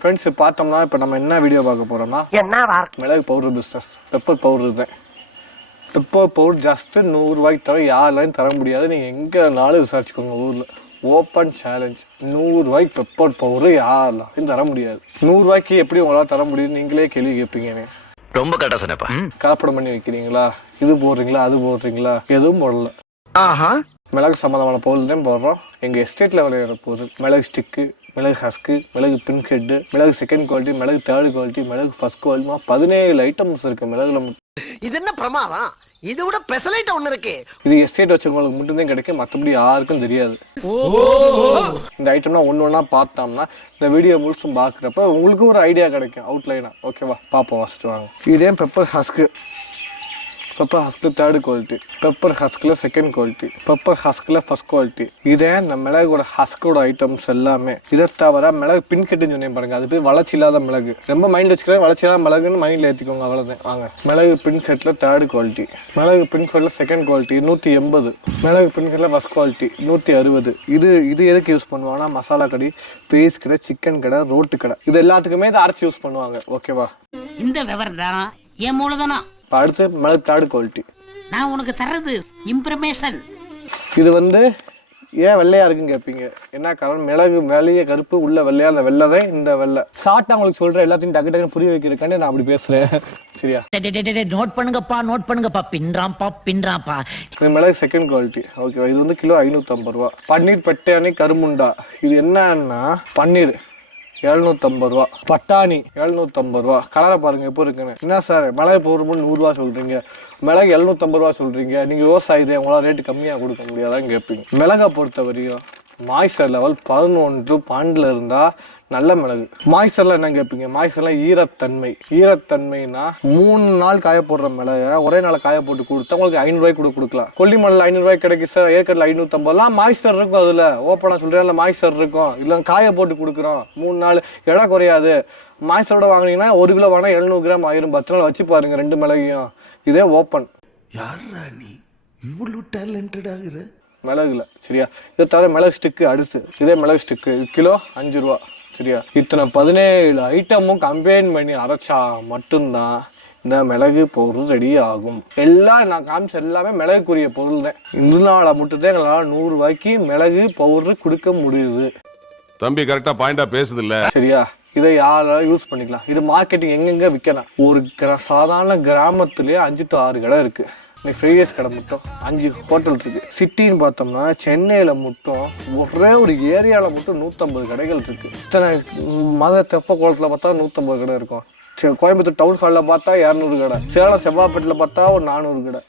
Friends பார்த்தோம்னா இப்போ நம்ம என்ன வீடியோ பார்க்க போகிறோம்னா மிளகு பவுடர் பிஸ்னஸ். பெப்பர் பவுடர் தான். பெப்பர் பவுடர் ஜஸ்ட்டு 100 ரூபாய்க்கு தவிர யாருலையும் தர முடியாது. நீங்கள் எங்கேனாலும் விசாரிச்சுக்கோங்க. ஊரில் ஓப்பன் சேலஞ்ச். 100 ரூபாய்க்கு பெப்பர் பவுடர் யாருலையும் தர முடியாது. 100 ரூபாய்க்கு எப்படி உங்களால் தர முடியும் நீங்களே கேள்வி கேட்பீங்க. ரொம்ப கரெக்டாக சொன்னப்பா. கலப்படம் பண்ணி வைக்கிறீங்களா, இது போடுறீங்களா, அது போடுறீங்களா? எதுவும் போடல. மிளகு சம்மந்தமான பொருள் தான் போடுறோம். எங்கள் எஸ்டேட்டில் விளையாடுற போது மிளகு ஸ்டிக்கு, மிளகு ஹஸ்க்கு, மிளகு பின் ஹெட்டு, மிளகு செகண்ட் குவாலிட்டி, மிளகு தேர்ட் குவாலிட்டி, மிளகு ஃபர்ஸ்ட் குவாலிட்டி, 17 ஐட்டம்ஸ் இருக்கு மிளகுல. இது என்ன பிரமாதம்? இது விட ஸ்பெஷலைட் ஒன்று இருக்கு. இது எஸ்டேட் வச்சவங்களுக்கு மட்டும்தான் கிடைக்கும், மற்றபடி யாருக்கும் தெரியாது. இந்த ஐட்டம்னா ஒன்று ஒன்றா பார்த்தோம்னா இந்த வீடியோ முழுசும் பார்க்குறப்ப உங்களுக்கு ஒரு ஐடியா கிடைக்கும் அவுட்லைனா. ஓகேவா, பார்ப்போம். ஃபஸ்ட்டு வாங்க. இதே பெப்பர் ஹஸ்க்கு. பெப்பர் ஹஸ்கில் தேர்டு குவாலிட்டி, பெப்பர் ஹஸ்கில் செகண்ட் குவாலிட்டி, பெப்பர் ஹஸ்கில் ஃபர்ஸ்ட் குவாலிட்டி. இதே இந்த மிளகோட ஹஸ்கோட ஐட்டம்ஸ் எல்லாமே. இதை தவிர மிளகு பின் கெட்டுன்னு சொன்னேன் பாருங்க, அது பேர் வளர்ச்சி இல்லாத மிளகு. ரொம்ப மைண்ட் வச்சுக்கிறேன், வளர்ச்சி இல்லாத மிளகுன்னு மைண்டில் ஏற்றிக்கோங்க, அவ்வளோதான். வாங்க. மிளகு பின் கெட்டில் தேர்டு குவாலிட்டி, மிளகு பின் கெட்டில் செகண்ட் குவாலிட்டி 180, மிளகு பின் கெட்டில் ஃபர்ஸ்ட் குவாலிட்டி 160. இது எதுக்கு யூஸ் பண்ணுவாங்கன்னா மசாலா கடை, பீஸ் கடை, சிக்கன் கடை, ரோட்டு கடை, இது எல்லாத்துக்குமே இதை அரைச்சி யூஸ் பண்ணுவாங்க. ஓகேவா, இந்த விவரம் தானா என் மூலதானா. இப்போ அடுத்து மிளகு தேர்டு குவாலிட்டி. நான் உனக்கு தர்றது இன்ஃபர்மேஷன். இது ஏன் வெள்ளையா இருக்குன்னு கேட்பீங்க. என்ன காரணம்? மிளகு வெளியே கருப்பு, உள்ள வெள்ளையா. அந்த வெள்ளை தான் இந்த வெள்ளை. ஷார்ட்டா உங்களுக்கு சொல்றேன், எல்லாத்தையும் டக்கு டக்குன்னு புரிய வைக்கிறதுக்காண்டி நான் அப்படி பேசுறேன். சரியா? நோட் பண்ணுங்கப்பா. பின்றாம்பா. இது மிளகு செகண்ட் குவாலிட்டி. ஓகேவா, இது கிலோ 550 ரூபா. பன்னீர் பட்டாணி கருமுண்டா. இது என்னன்னா பன்னீர் 750 ரூபா, பட்டாணி 750 ரூபா. கலரை பாருங்க எப்போ இருக்குன்னு. என்ன சார் மிளகு பவுடர் 100 ரூபா சொல்றீங்க, மிளகு 750 ரூபா சொல்றீங்க, நீங்க விவசாயி உங்களால் ரேட்டு கம்மியாக கொடுக்க முடியாதான்னு கேட்பீங்க. மிளகா பொறுத்த வரையும் மாய்ஸ்சர் லெவல் 11 to 12 இருந்தா நல்ல மிளகு. மாய்ஸ்சர்ல என்ன கேட்பீங்க? மாய்ஸ்சர்ல ஈரத்தன்மைனா 3 நாள் காய போடுற மிளகை ஒரே நாள் காய போட்டு கொடுத்தா உங்களுக்கு 500 ரூபாய்க்கு கொடுக்கலாம். கொல்லிமலையில் 500 ரூபாய்க்கு கிடைக்கும் சார், ஏற்கனவே 550. மாய்ஸ்சர் இருக்கும். அதுல ஓப்பனா சொல்றேன், மாய்ஸ்சர் இருக்கும். இல்லை காய போட்டு கொடுக்குறோம் 3 நாள், எடை குறையாது. மாய்ஸ்சரோட வாங்கினீங்கன்னா 1 கிலோ வாங்கினா 700 கிராம் ஆயிரும். 10 நாள் வச்சு பாருங்க 2 மிளகையும். இதே ஓப்பன். யாரா நீ இவ்வளவு டேலண்டட் ஆகுற மிளகுல. சரியா? இதை தவிர மிளகு ஸ்டிக்கு. அடுத்து இதே மிளகு ஸ்டிக்கு கிலோ 5 ரூபா. சரியா? இத்தனை 17 ஐட்டமும் கம்பைன் பண்ணி அரைச்சா மட்டும்தான் இந்த மிளகு பவுடர் ரெடி ஆகும். எல்லாம் நான் காமிச்ச எல்லாமே மிளகுக்குரிய பொருள் தான். இதனால மட்டும்தான் எங்களால் 100 ரூபாய்க்கு மிளகு பவுடர் கொடுக்க முடியுது. தம்பி கரெக்டா பாயிண்டா பேசுது இல்ல? சரியா? இதை யாராலும் யூஸ் பண்ணிக்கலாம். இது மார்க்கெட்டிங் எங்கெங்க விற்கலாம். ஒரு சாதாரண கிராமத்துலேயே 5 to 6 கடை இருக்கு. ஃப்ரைடேஸ் கடை மட்டும் 5 ஹோட்டல் இருக்கு. சிட்டின்னு பார்த்தோம்னா சென்னையில் மட்டும் ஒரே ஒரு ஏரியாவில் மட்டும் 150 கடைகள் இருக்கு. இத்தனை தெப்ப குளத்தில் பார்த்தா 150 கடை இருக்கும். கோயம்புத்தூர் டவுன் ஹாலில் பார்த்தா 200 கடை. சேலம் செவ்வாப்பேட்டில் பார்த்தா ஒரு 400 கடை.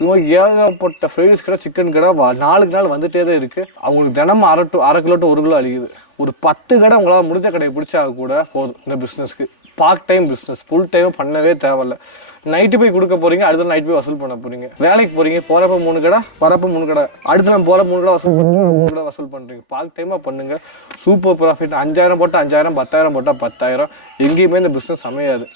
இவங்க ஏகப்பட்ட ஃப்ரைடேஸ் கடை, சிக்கன் கடை 4 நாள் வந்துட்டே தான் இருக்கு. அவங்களுக்கு தினமும் அரை கிலோ to 1 கிலோ அழிக்குது. ஒரு 10 கடை உங்களால் முடிஞ்ச கடையை பிடிச்சா கூட போதும் இந்த பிஸ்னஸ்க்கு. Part time business, full time பண்ணவே தேவையில்ல. நைட்டு போய் கொடுக்க போறீங்க, அடுத்த நைட் போய் வசூல் பண்ண போறீங்க. வேலைக்கு போறீங்க, போறப்ப 3 கடை, வரப்ப 3 கடை, அடுத்த நாள் போற 3 கடை வசூல் பண்ணுறீங்க, 3 கடை வசூல் பண்றீங்க. பார்ட் டைமா பண்ணுங்க, சூப்பர் ப்ராஃபிட். 5000 போட்டால் 5000, 10000 போட்டால் 10000. எங்கேயுமே இந்த பிஸ்னஸ் அமையாது.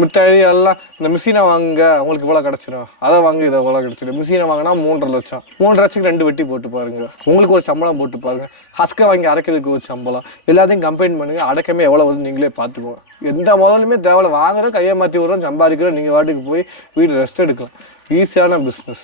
மிட்டாய் எல்லாம் இந்த மிஷினை வாங்க உங்களுக்கு இவ்வளோ கிடச்சிடும், அதை வாங்க இதை இவ்வளோ கிடச்சிடும். மிஷினை வாங்கினா 3.5 லட்சம். 3.5 லட்சத்துக்கு 2 வெட்டி போட்டு பாருங்க. உங்களுக்கு ஒரு சம்பளம் போட்டு பாருங்க. ஹஸ்கை வாங்கி அரைக்கிறதுக்கு ஒரு சம்பளம். எல்லாத்தையும் கம்பைன் பண்ணுங்க. அடக்கமே எவ்வளோ வந்து நீங்களே பார்த்துக்கோங்க. எந்த முதலுமே தேவை. வாங்குறோம், கையை மாற்றி விடுறோம், சம்பாதிக்கிறோம். நீங்கள் வாட்டுக்கு போய் வீடு ரெஸ்ட் எடுக்கலாம். ஈஸியான பிஸ்னஸ்.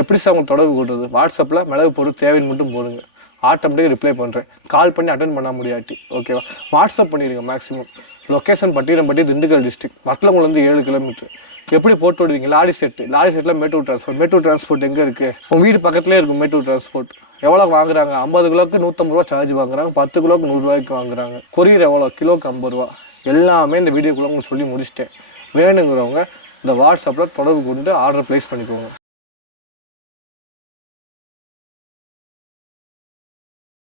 எப்படி சார் உங்களுக்கு தொடர்பு கொள்வது? வாட்ஸ்அப்பில் மிளகு போட்டு தேவைன்னு மட்டும் போடுங்க, ஆட்டோமேட்டிக்காக ரிப்ளை பண்ணுறேன். கால் பண்ணி அட்டன் பண்ண முடியாட்டி ஓகேவா, வாட்ஸ்அப் பண்ணிடுங்க. Maximum location Pattinappatti, Dindigul district. Vathalankulam 7 kilometre. எப்படி போட்டு விடுவீங்க? லாரி செட்டில் மேட்டூர் டிரான்ஸ்போர்ட் எங்கே இருக்குது? உங்கள் வீடு பக்கத்துலேயே இருக்கும் மேட்டூர் டிரான்ஸ்போர்ட். எவ்வளோ வாங்குறாங்க? 50 கிலோக்கு 150 ரூபா சார்ஜ் வாங்குறாங்க. 10 கிலோக்கு 100 ரூபாய்க்கு வாங்குறாங்க. கொரியர் எவ்வளோ? கிலோக்கு 50 ரூபா. எல்லாமே இந்த வீடியோக்குள்ளே உங்களுக்கு சொல்லி முடிச்சிட்டேன். வேணுங்கிறவங்க இந்த வாட்ஸ்அப்பில் தொடர்பு கொண்டு ஆர்டர் ப்ளேஸ் பண்ணிக்கோங்க.